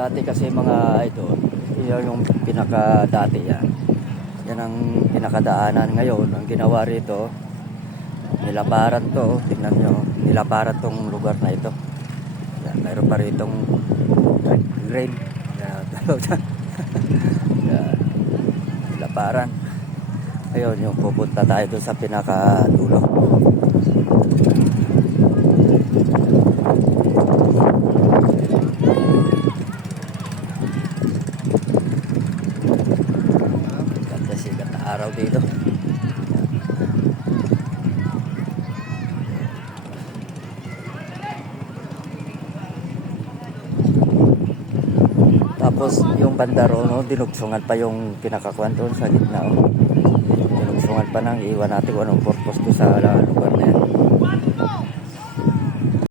Dati kasi mga idol, yun yung pinaka-dati yan. Yan ang pinakadaanan ngayon. Ang ginawa rito, nilaparan to. Tingnan nyo, nilaparan tong lugar na ito. Yan, mayroon pa ritong grade. Yan, yan, nilaparan. Ayun, yung pupunta tayo doon sa pinakadulo. Ganda sikat na araw dito. Tapos yung bandaro, no, dinugsungan pa yung pinakakuan doon sa gitna. Oh. Dinugsungan pa nang iwan natin kung anong purpose ko sa lugar na yan.